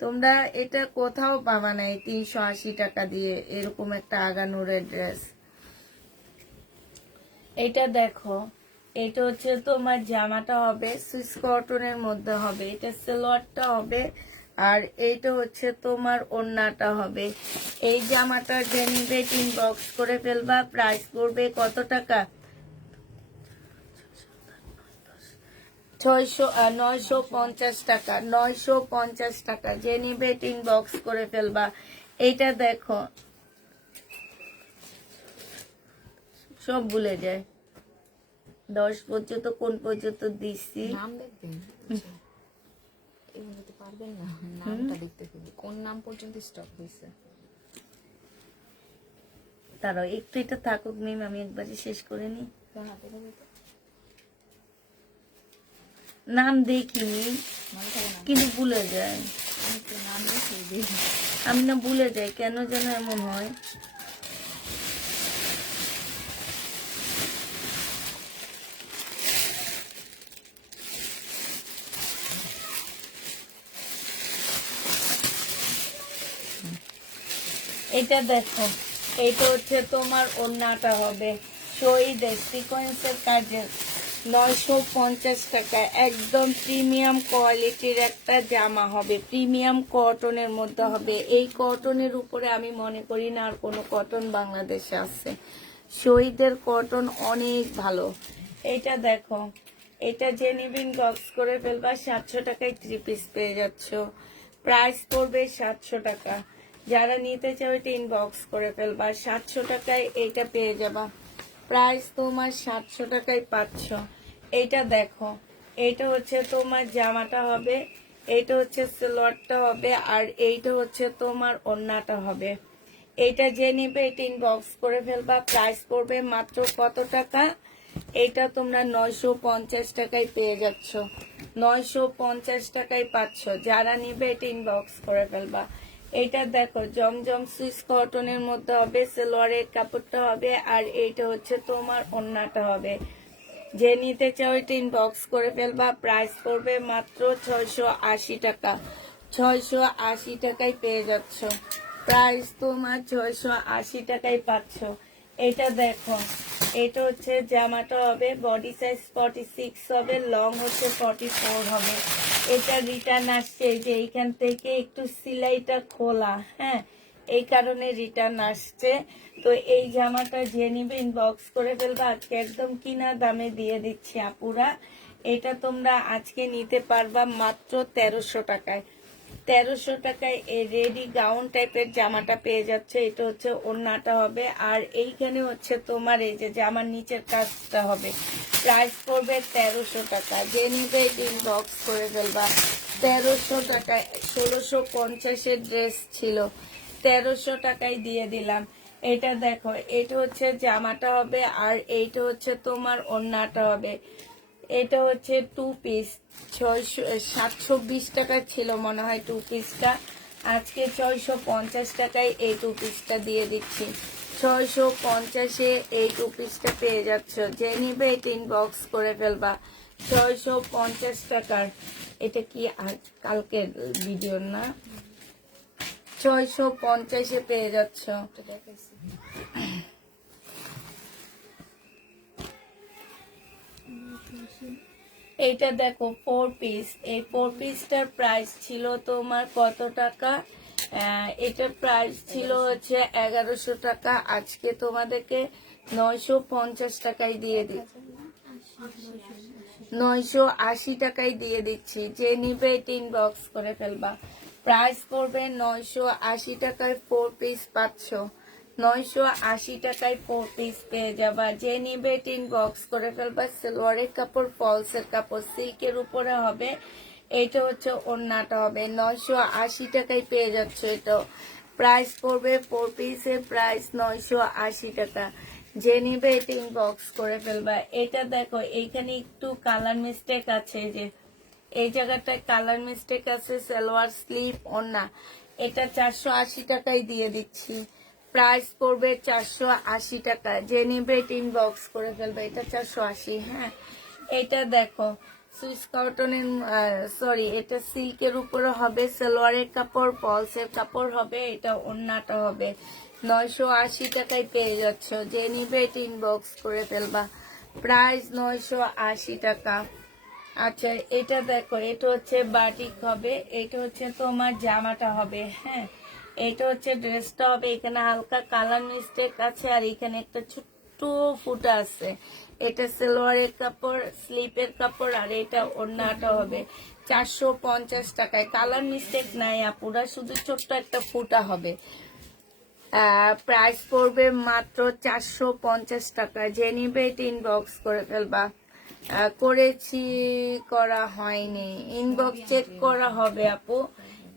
তোমরা এটা কোথাও পাবা না। 380 টাকা দিয়ে এরকম একটা আগানুরের ড্রেস। এটা দেখো, এটা হচ্ছে তোমার জামাটা হবে সুইস কটনের মধ্যে হবে, এটা সালোয়ারটা হবে আর এইটা হচ্ছে তোমার ওড়নাটা হবে। এই জামাটার যে নিবে ইনবক্স করে ফেলবা। প্রাইস পড়বে কত টাকা? 950 টাকা। 950 টাকা। যে নিবে ইনবক্স করে ফেলবা। এইটা দেখো, সব ভুলে যায় 10 পর্যন্ত কোন পর্যন্ত দিচ্ছি। নাম দেখবেন, এগুলো তো পারবেন না, নামটা দেখতে হবে কোন নাম পর্যন্ত স্টক হয়েছে। তারাও একটু এটা থাকুক মিম, আমি একবারে শেষ করে নি। নাম দেখিনি কিন্তু ভুলে যায়, আমি না ভুলে যাই কেন যেন এমন হয়। এটা দেখো, এটা হচ্ছে তোমার ওড়নাটা হবে শহীদের সিকোয়েন্সের কাজের, 950 টাকা। একদম প্রিমিয়াম কোয়ালিটির একটা জামা হবে, প্রিমিয়াম কটনের মধ্যে হবে। এই কটনের উপরে আমি মনে করি না আর কোনো কটন বাংলাদেশে আছে। শহীদের কটন অনেক ভালো। এটা দেখো, এটা জেনিবিন বক্স করে ফেলবা। 700 টাকায় 3 পিস পেয়ে যাচ্ছ। প্রাইস পড়বে 700 টাকা। যারা নিতে চাও এটা ইনবক্স করে ফেলবা। 700 টাকায় এইটা পেয়ে যাবা। প্রাইস তোমার 700 টাকায় পাচ্ছ। এইটা দেখো, এইটা হচ্ছে তোমার জামাটা হবে, এইটা হচ্ছে সালোয়ারটা হবে আর এইটা হচ্ছে তোমার ওড়নাটা হবে। এইটা যে নিবে এটা ইনবক্স করে ফেলবা। প্রাইস পড়বে মাত্র কত টাকা? এটা তোমরা 950 টাকায় পেয়ে যাচ্ছ। 950 টাকায় পাচ্ছ। যারা নিবে এটা ইনবক্স করে ফেলবা। এটা দেখো জমজম সুইস কটনের মধ্যে হবে, সালোয়ারের কাপড়টা হবে আর এইটা হচ্ছে তোমার ওড়নাটা হবে। যে নিতে চাও এটা ইনবক্স করে ফেলবা। প্রাইস পড়বে মাত্র 680 টাকা। 680 টাকায় পেয়ে যাচ্ছ। প্রাইস তোমার 680 টাকায় পাচ্ছ। এটা দেখো, এটা হচ্ছে জামাটা হবে, বডি সাইজ 46 হবে, লং হচ্ছে 44 হবে। এটা রিটার্ন আসছে যে এইখান থেকে একটু সিলাইটা খোলা, হ্যাঁ এই কারণে রিটার্ন আসছে। তো এই জামাটা যে নিবে ইনবক্স করে ফেলবা। আজকে একদম কিনা দামে দিয়ে দিচ্ছি আপুরা। এটা তোমরা আজকে নিতে পারবা মাত্র 1300 টাকায়। 1300 টাকায় এই রেডি গাউন টাইপের জামাটা পেয়ে যাচ্ছে। এটা হচ্ছে ওড়নাটা হবে আর এইখানে হচ্ছে তোমার এই যে জামার নিচের কাজটা হবে। প্রাইস পড়বে 1300 টাকা। যে নিবে ইনবক্স করে ফেলবা। 1300 টাকায় 1650-এর ড্রেস ছিল, 1300 টাকায় দিয়ে দিলাম। এটা দেখো, এটা হচ্ছে জামাটা হবে আর এইটা হচ্ছে তোমার ওড়নাটা হবে। এটা হচ্ছে 2 পিস, 720 টাকা ছিল মনে হয় 2 পিসটা। আজকে 650 টাকায় এই 2 পিসটা দিয়ে দিচ্ছি। 650-এ এই 2 পিসটা পেয়ে যাচ্ছ। যে নিবে এটা ইনবক্স করে ফেলবা। 650 টাকার। এটা কি কালকের ভিডিও না? 650-এ পেয়ে যাচ্ছ। এটা দেখাইছি। এইটা দেখো 4 পিস, এই 4 পিসটার প্রাইস ছিল তোমার কত টাকা? এটার প্রাইস ছিল হচ্ছে 1100 টাকা, আজকে তোমাদেরকে 950 টাকায় দিয়ে দিচ্ছি, 980 টাকায় দিয়ে দিচ্ছি। যে নিবে এটা ইনবক্স করে ফেলবা। প্রাইস পড়বে 980 টাকায় 4 পিস পাচ্ছ, 980 টাকায় 4 পিস পেয়ে যাবা। যে নিবে এটা ইনবক্স করে ফেলবা। সালোয়ারের কাপড়, ফলসের কাপড়, সিল্কের উপরে হবে। এটা হচ্ছে ওড়নাটা হবে, 980 টাকায় পেয়ে যাচ্ছ। এটা প্রাইস পড়বে 4 পিসের প্রাইস 980 টাকা। যে নিবে এটা ইনবক্স করে ফেলবা। এটা দেখো এইখানে একটু কালার মিস্টেক আছে, যে এই জায়গাটায় কালার মিস্টেক আছে। সালোয়ার, স্লিভ, ওড়না এটা 480 টাকায় দিয়ে দিচ্ছি। প্রাইস পড়বে 480 টাকা। যে নিবে এটা ইনবক্স করে ফেলবে। এটা 480। হ্যাঁ, এটা দেখো সুইস কটনের, সরি এটা সিল্কের উপরে হবে। সালোয়ারের কাপড়, পলসের কাপড় হবে। এটা ওড়নাটা হবে। 980 টাকায় পেয়ে যাচ্ছ। যে নিবে এটা ইনবক্স করে ফেলবা। প্রাইস 980 টাকা। আচ্ছা, এটা দেখো, এটা হচ্ছে বাটিক হবে। এটা হচ্ছে তোমার জামাটা হবে। হ্যাঁ, এটা হচ্ছে ড্রেসটা হবে। এখানে হালকা কালার মিস্টেক আছে, আর এখানে একটা ছোট্ট ফুটা আছে। এটা সালোয়ারের কাপড়, স্লিপের কাপড়, আর এটা ওড়নাটা হবে। 450 টাকায়। কালার মিস্টেক নাই আপুরা, শুধু ছোট্ট একটা ফুটা হবে। প্রাইস পড়বে মাত্র 450 টাকা। যে নিবে এটা ইনবক্স করে ফেলবা। করেছি, করা হয়নি, ইনবক্স চেক করা হবে আপু।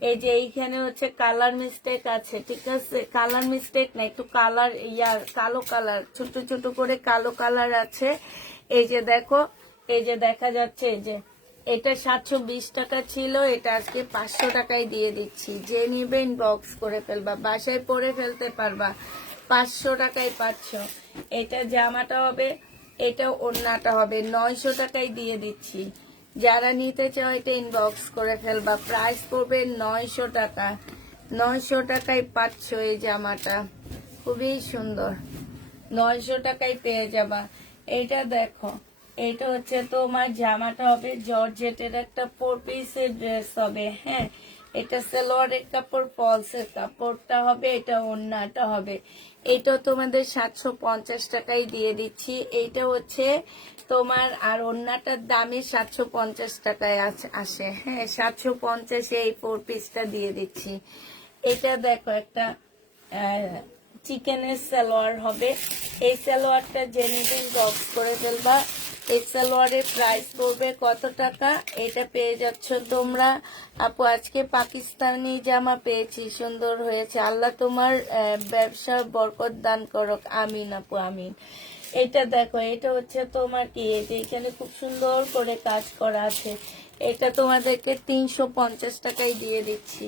এই যে এইখানে হচ্ছে কালার মিস্টেক আছে, ঠিক আছে? কালার মিস্টেক না, একটু কালার কালো কালার, ছোট ছোট করে কালো কালার আছে। এই যে দেখো, এই যে দেখা যাচ্ছে, এই যে এটা 720 টাকা ছিল, এটা আজকে 500 টাকায় দিয়ে দিচ্ছি। যে নিবে ইনবক্স করে ফেলবা, বাসায় পরে ফেলতে পারবা। 500 টাকায় পাচ্ছ। এটা জামাটা হবে, এটা ওড়নাটা হবে। 900 টাকায় দিয়ে দিচ্ছি। যারা নিতে চাও এটা ইনবক্স করে ফেলবা। প্রাইস পড়বে 900 টাকা। 900 টাকায় পাচ্ছ এই জামাটা, খুবই সুন্দর। 900 টাকায় পেয়ে যাবা। এটা দেখো, এটা হচ্ছে তোমার জামাটা হবে জর্জেটের একটা 4 পিসের ড্রেস হবে। হ্যাঁ, এটা সালোয়ারের কাপড়, ফলসের কাপড়টা হবে, এটা ওড়নাটা হবে। এটা তোমাদের 750 টাকায় দিয়ে দিচ্ছি। এইটা হচ্ছে তোমার, আর ওড়নাটার দামে 750 টাকায় আসে। হ্যাঁ, 750 এই 4 পিসটা দিয়ে দিচ্ছি। এটা দেখো একটা চিকেনের সালোয়ার হবে। এই সালোয়ারটা জেনিটিন বক্স করে ফেলবা। এই সালোয়ারের প্রাইস পড়বে কত টাকা? এটা পেয়ে যাচ্ছ তোমরা আপু। আজকে পাকিস্তানি জামা পেয়েছি, সুন্দর হয়েছে। আল্লাহ তোমার ব্যবসার বরকত দান করুক, আমিন আপু, আমিন। এটা দেখো, এটা হচ্ছে তোমার কি, এই যে এখানে খুব সুন্দর করে কাজ করা আছে। এটা তোমাদেরকে 350 টাকায় দিয়ে দিচ্ছি।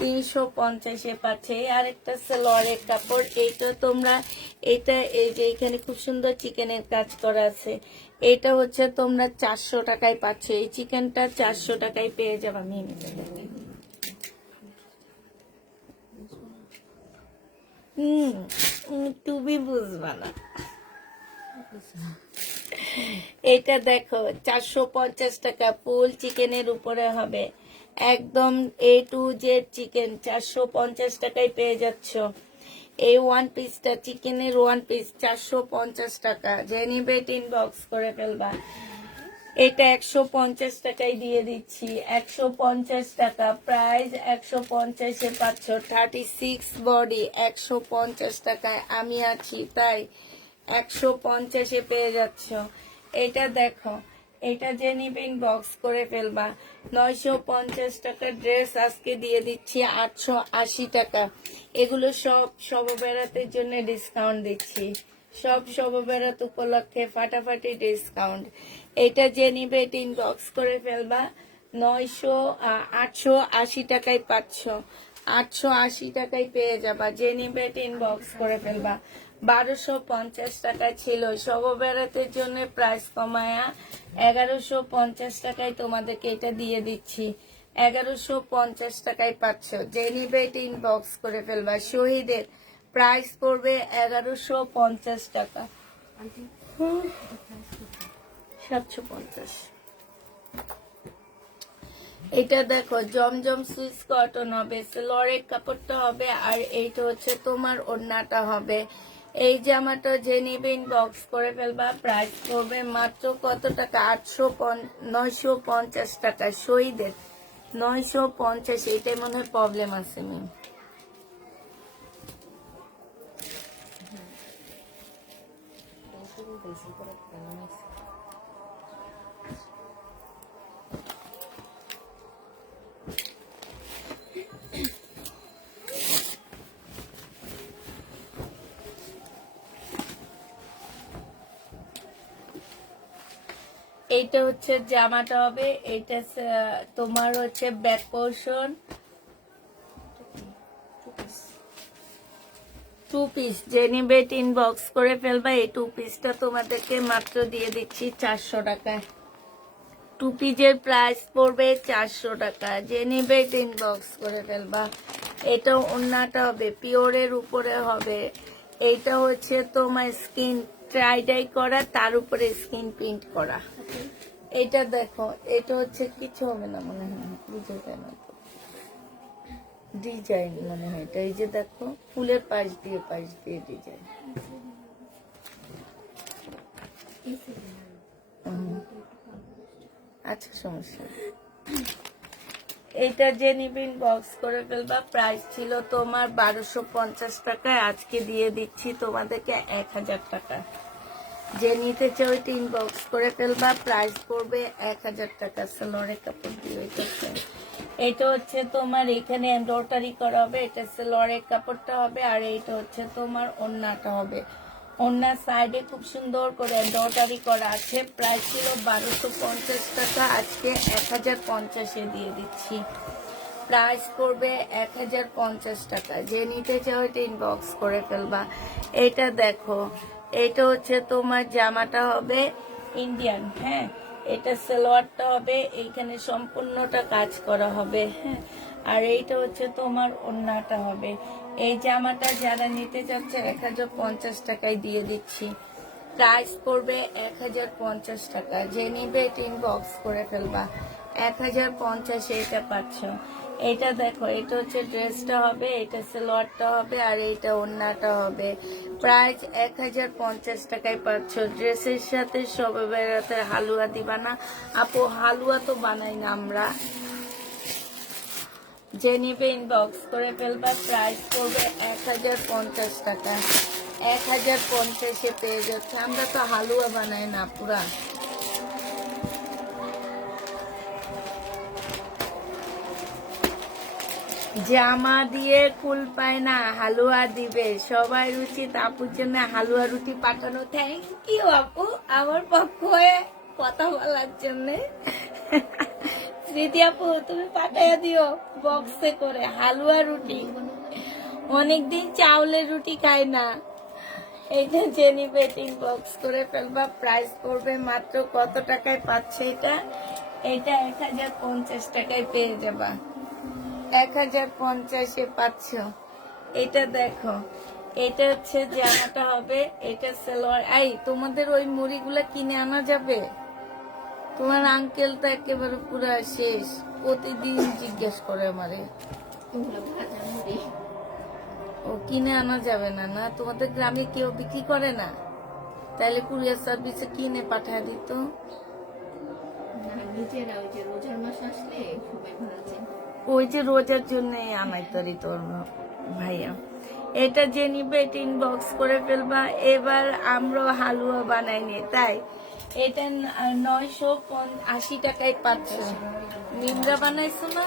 350-এ পাচ্ছে। আরেকটা সালোয়ারের কাপড়, এইটা তোমরা, এটা এই যে এখানে খুব সুন্দর চিকেনের কাজ করা আছে। এটা হচ্ছে তোমরা 400 টাকায় পাচ্ছ। এই চিকেনটা 400 টাকায় পেয়ে যাবে। আমি তুমি বুঝবা না। এটা দেখো 450 টাকা, ফুল চিকেনের উপরে হবে। একদম A to Z চিকেন 450 টাকায় পেয়ে যাচ্ছ। এই 1 পিসটা চিকেনের 1 পিস 450 টাকা। যে নিবে ইনবক্স করে ফেলবা। এটা 150 টাকায় দিয়ে দিচ্ছি। 150 টাকা প্রাইস। 150-এ পাচ্ছ। 36 বডি 150 টাকায় আমি আছি, তাই 150-এ পেয়ে যাচ্ছ। এটা দেখো, এটা যে নিবে ইনবক্স করে ফেলবা। 950 টাকা ড্রেস আজকে দিয়ে দিচ্ছি 880 টাকা। এগুলো সব বেড়াতের জন্য ডিসকাউন্ট দিচ্ছি। সব বেড়াত উপলক্ষে ফাটাফাটি ডিসকাউন্ট। এটা যে নিবে এটা ইনবক্স করে ফেলবা। 880 টাকায় পাচ্ছ। 880 টাকায় পেয়ে যাবা। যে নিবে এটা ইনবক্স করে ফেলবা। 1250 টাকা ছিল, সব বেড়াতের জন্য প্রাইস কমায়া 1150 টাকায় তোমাদেরকে এটা দিয়ে দিচ্ছি। 1150 টাকায় পাচ্ছ। যে নিবে এটা ইনবক্স করে ফেলবা। শহীদের প্রাইস পড়বে 1150 টাকা। 750। এটা দেখো জমজম সুইস কটন হবে, সেলরের কাপড়টা হবে, আর এইটা হচ্ছে তোমার ওড়নাটা হবে। এই জামাটা যে নিবে ইনবক্স করে ফেলবা। প্রাইস পড়বে মাত্র কত টাকা? 950 টাকা। শহীদের 950। এটাই মনে হয় প্রবলেম আছে ম্যাম। এইটা হচ্ছে জামাটা হবে, এটা তোমার হচ্ছে ব্যাক পোর্শন, 2 পিস। যে নিবে ইনবক্স করে ফেলবা। এই 2 পিসটা তোমাদেরকে মাত্র দিয়ে দিচ্ছি 400 টাকায়। 2 পিসের প্রাইস পড়বে 400 টাকা। যে নিবে ইনবক্স করে ফেলবা। এটা ওড়নাটা হবে পিওরের উপরে হবে। এইটা হচ্ছে তোমার স্কিন ট্রাইডাই করা, তার উপরে স্কিন প্রিন্ট করা। এটা দেখো, এটা হচ্ছে কিছু হবে না মনে হয়, বুঝে যায় না তো। ডিজাইন মনে হয় এটা। এই যে দেখো ফুলের পাশ দিয়ে ডিজাইন। আচ্ছা সমস্যা নেই। এইটা যে নিবিন বক্স করে ফেলবা। প্রাইস ছিল তোমার 1250 টাকায়, আজকে দিয়ে দিচ্ছি তোমাদেরকে 1000 টাকা। যে নিতে চাও ওইটা ইনবক্স করে ফেলবা। প্রাইস পড়বে 1000 টাকা। সেলরের কাপড় দিয়ে এটা হচ্ছে তোমার এখানে এমব্রয়ডারি করা হবে। এটা সেলরের কাপড়টা হবে, আর এইটা হচ্ছে তোমার ওড়নাটা হবে। ওড়নার সাইডে খুব সুন্দর করে এমব্রয়ডারি করা আছে। প্রাইস ছিল 1250 টাকা, আজকে 1050-এ দিয়ে দিচ্ছি। প্রাইস পড়বে 1050 টাকা। যে নিতে চাও এটা ইনবক্স করে ফেলবা। এটা দেখো, এটা হচ্ছে তোমার জামাটা হবে ইন্ডিয়ান, হ্যাঁ। এটা সালোয়ারটা হবে, এইখানে সম্পূর্ণটা কাজ করা হবে, হ্যাঁ। আর এইটা হচ্ছে তোমার ওড়নাটা হবে। এই জামাটা যারা নিতে চাচ্ছে 1050 টাকায় দিয়ে দিচ্ছি। প্রাইস পড়বে 1050 টাকা। যে নিবে এটা ইনবক্স করে ফেলবা। 1050 এটা পাচ্ছ। এটা দেখো, এটা হচ্ছে ড্রেসটা হবে, এটা সালোয়ারটা হবে, আর এইটা ওড়নাটা হবে। প্রাইস 1050 টাকায় পাচ্ছ। ড্রেসের সাথে সবে বেড়াতে হালুয়া দিবা না আপু? হালুয়া তো বানাই না আমরা। যে নিবে ইনবক্স করে ফেলবা। প্রাইস পড়বে 1050 টাকা। 1050-এ পেয়ে যাচ্ছে। আমরা তো হালুয়া বানাই না পুরা। জামা দিয়ে কুল পায় না, হালুয়া দিবে। সবাই উচিত আপুর জন্য হালুয়া রুটি পাঠানো। থ্যাংক ইউ আপু আমার পক্ষ হয়ে কথা বলার জন্য। স্মৃতি আপু তুমি পাঠাইয়া দিও বক্সে করে হালুয়া রুটি। অনেকদিন চাউলের রুটি খাই না। এইটা জেনি বেটিং বক্স করে ফেলবা। প্রাইস পড়বে মাত্র কত টাকায় পাচ্ছে এটা? এটা 1050 টাকায় পেয়ে যাবা। 1050-এ পাচ্ছ। এটা দেখো, এটা হচ্ছে জামাটা হবে, এটা সালোয়ার। এই তোমাদের ওই মুড়িগুলা কিনে আনা যাবে? তোমার আঙ্কেল তো একেবারে পুরা শেষ, প্রতিদিন জিজ্ঞেস করে আমারে। ও কিনে আনা যাবে না? না তোমাদের গ্রামে কেউ বিক্রি করে না? তাইলে কুরিয়ার সার্ভিসে কিনে পাঠিয়ে দিত। ওই যে রোজার জন্য আনাই তরি তোর ভাইয়া। এটা যে নিবে এটা ইনবক্স করে ফেলবা। এবার আমরা হালুয়া বানাইনি, তাই এটা 980 টাকায় পাচ্ছ। নিমরা বানাইছো না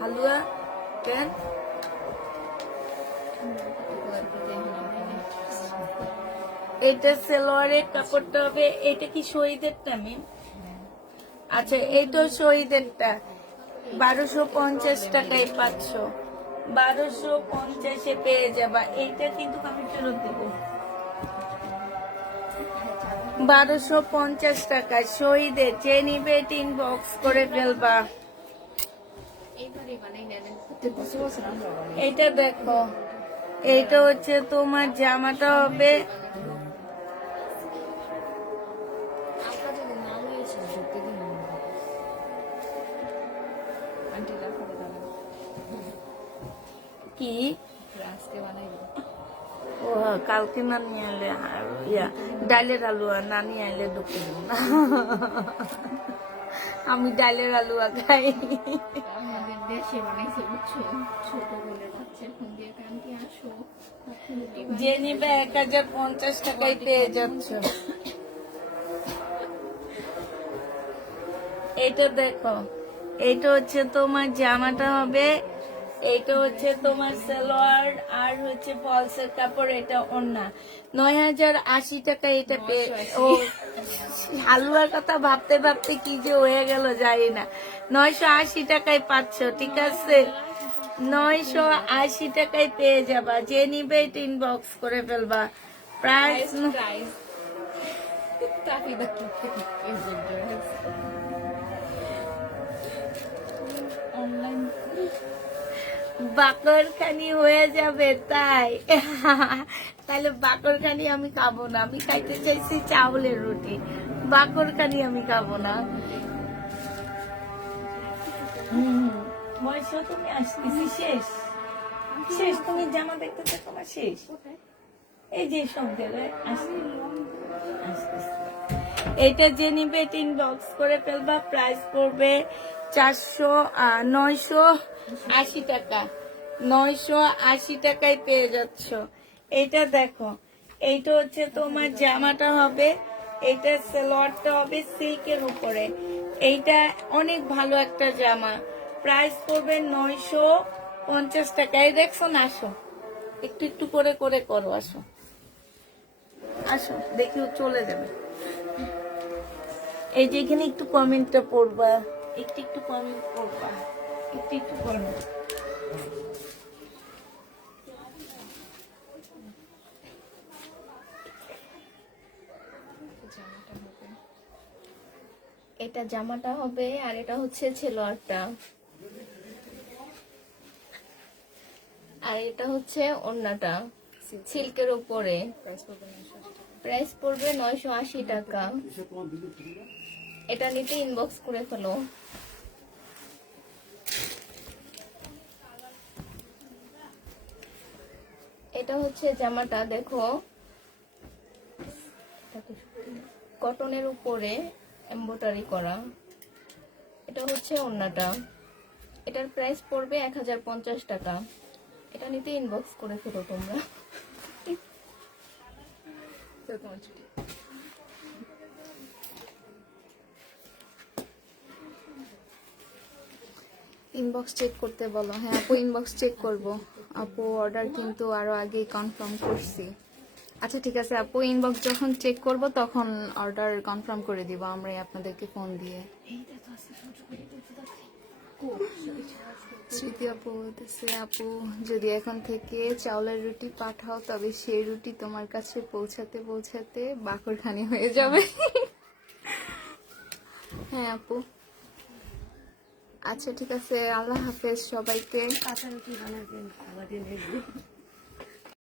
হালুয়া? কেন এটা সালোয়ারের কাপড়টা হবে। এটা কি শহীদেরটা মেম? আচ্ছা, এইটা শহীদেরটা 1250 টাকায় পাচ্ছ। 1250-এ পেয়ে যাবা। এইটা কিন্তু আমি ফেরত দেব। 1250 টাকা। শহীদের যে নিবে ইনবক্স করে ফেলবা। এইবারই বানাই নেন প্রত্যেক বছর আমরা বানাই। এইটা দেখো, এইটা হচ্ছে তোমার জামাটা হবে আপনার যদি না হয়েছে ঢুকতে দিন আন্টি রাখাতে দাঁড়ান কি আজকে বানাই দিন। ও কালকে না নিয়ে আইলে ইয়া ডালের আলুয়া না নিয়ে আইলে ঢুকে দেবো না। আমি ডালের আলুয়া খাই। আমাদের দেশে বানাইছে বুঝছো, ছোট বোনের বাচ্চা ফোন দিয়ে আন্টি আসো রুটি বানাই। যে নিবে 1050 টাকায় পেয়ে যাচ্ছ। এটা দেখো, এইটা হচ্ছে তোমার জামাটা হবে, এইটা হচ্ছে তোমার সালোয়ার, আর হচ্ছে ফলসের কাপড়, এটা ওড়না। 9080 টাকা এটা পেয়ে। ও হালুয়ার কথা ভাবতে ভাবতে কি যে হয়ে গেল জানি না। 980 টাকায় পাচ্ছ, ঠিক আছে? 980 টাকায় পেয়ে যাবা। যে নিবে এটা ইনবক্স করে ফেলবা। প্রাইস প্রাইস তাফিদা কি অনলাইন বাকরখানি হয়ে যাবে তাই। তাহলে বাকরখানি আমি খাবো না, আমি খাইতে চাইছি চাউলের রুটি। বাকরখানি আমি খাবো না। ময়সা তুমি আসতেছি, শেষ শেষ, তুমি জামা দেখতেছো তোমার শেষ। এই যে সব জায়গায় আসতেছি। এটা যে নিবে এটা ইনবক্স করে ফেলবা। প্রাইস পড়বে 980 টাকা। 980 টাকায় পেয়ে যাচ্ছ। এইটা দেখো, এইটা হচ্ছে তোমার জামাটা হবে, এইটা সালোয়ারটা হবে সিল্কের উপরে। এইটা অনেক ভালো একটা জামা। প্রাইস পড়বে 950 টাকা। এই দেখছো না, আসো একটু একটু করে করে করো, আসো আসো, দেখিও চলে যাবে। এই যে এখানে একটু কমেন্টটা পড়বা, একটু একটু কমেন্ট পড়বা, একটু একটু কমেন্ট। এটা জামাটা হবে আর এটা হচ্ছে ছেলোয়ারটা, আর এটা হচ্ছে ওড়নাটা সিল্কের উপরে। প্রাইস পড়বে 980 টাকা। এটা নিতে ইনবক্স করে ফেলো। এটা হচ্ছে জামাটা, দেখো কটনের উপরে এমব্রয়ডারি করা। এটা হচ্ছে ওড়নাটা, এটার প্রাইস পড়বে 1050 টাকা। এটা নিতে ইনবক্স করে ফেলো তোমরা। ইনবক্স চেক করতে বলো। হ্যাঁ আপু, ইনবক্স চেক করব আপু। অর্ডার কিন্তু আরো আগেই কনফার্ম করছি। আচ্ছা ঠিক আছে আপু, ইনবক্স যখন চেক করব তখন অর্ডার কনফার্ম করে দিব আমরা আপনাদেরকে ফোন দিয়ে। স্মৃতি আপু বলতেছে, আপু যদি এখন থেকে চাউলের রুটি পাঠাও তবে সেই রুটি তোমার কাছে পৌঁছাতে পৌঁছাতে বাকরখানি হয়ে যাবে। হ্যাঁ আপু, আচ্ছা ঠিক আছে, আল্লাহ হাফেজ সবাইকে। কাঁচা রুটি বানাবেন।